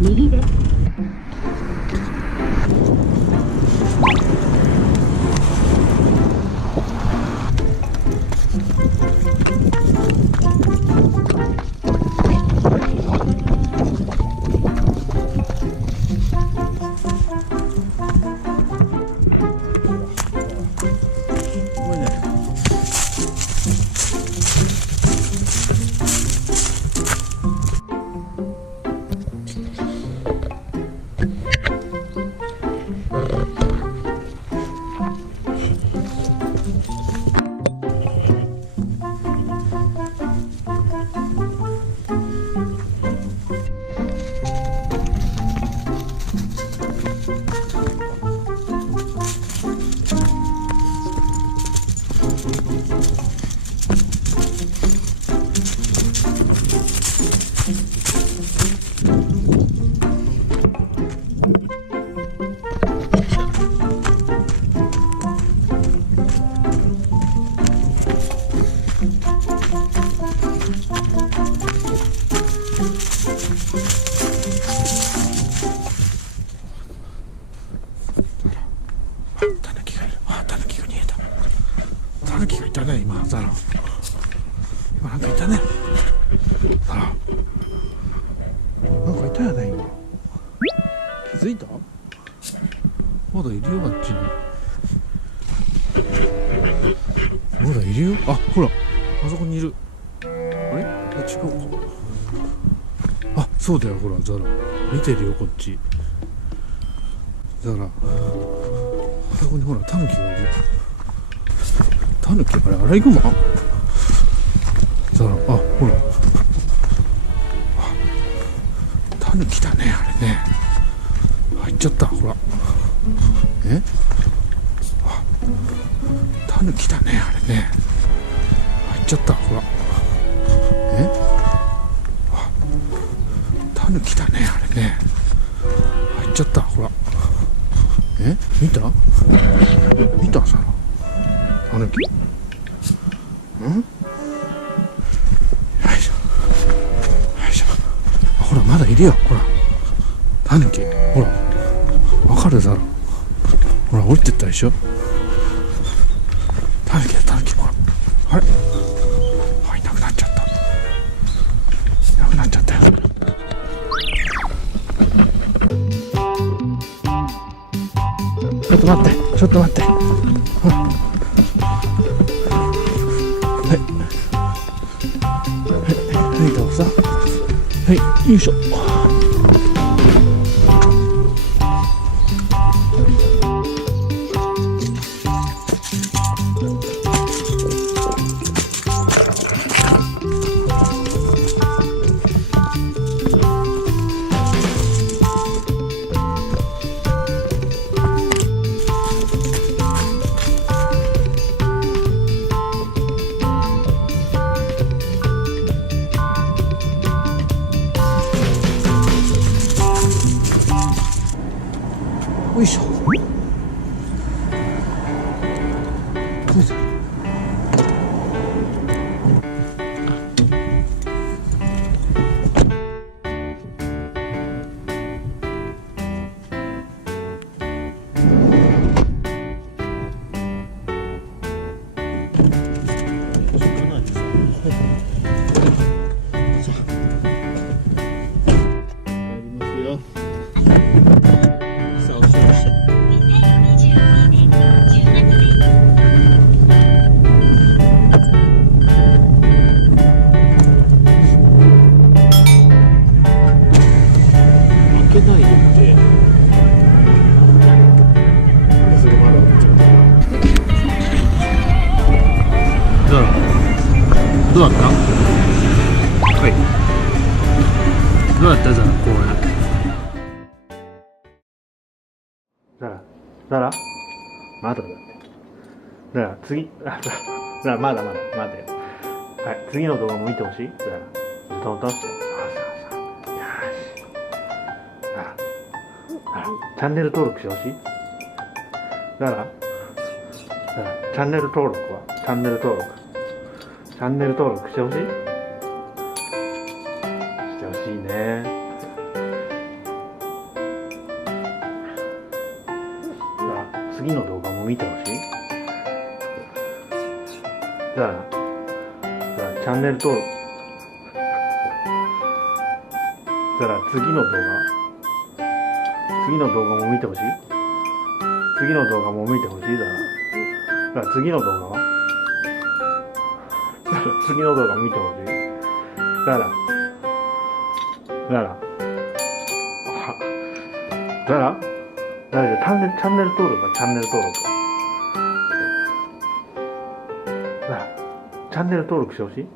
右です。タヌキがいたね、今、ザラ。今なんかいたね。ザラ。なんかいたよね、今。気づいた？まだいるよ、あっちに。まだいるよ。あ、ほら、あそこにいる。あれ？違うか。あ、そうだよ、ほら、ザラ。見てるよ、こっち。ザラ。あそこにほら、タヌキがいるよ。タヌキ、あれ、アライグマ？ザラ、あ、ほら。あ、タヌキだね、あれね。入っちゃった、ほら。え？あ、タヌキだね、あれね。入っちゃった、ほら。え？あ、タヌキだね、あれね。入っちゃった、ほら。え？見た？見た、ザラ。タヌキ。ん？よいしょ。よいしょ。あ、ほら、まだいるよ、ほら。タヌキ、ほら。わかる、ザラ。ほら、降りてったでしょ。タヌキだ、タヌキ、ほら。あれ？あ、いなくなっちゃった。いなくなっちゃったよ。ちょっと待って、ちょっと待って。ほら。はい、どうぞ。はい、よいしょ。よいしょ。どうだった？はい。どうだったザラ公園？ザラまだだって。ザラ次、ザラまだ待てよ。はい、次の動画も見てほしい？ザラトントンして。よし。ザラチャンネル登録してほしい？ザラチャンネル登録は？チャンネル登録してほしい？してほしいね。次の動画も見てほしい？じゃあチャンネル登録。じゃあ次の動画も見てほしい？次の動画も見てほしい？だから次の動画は？次の動画見てほしい？だからチャンネル登録はチャンネル登録。チャンネル登録してほしい？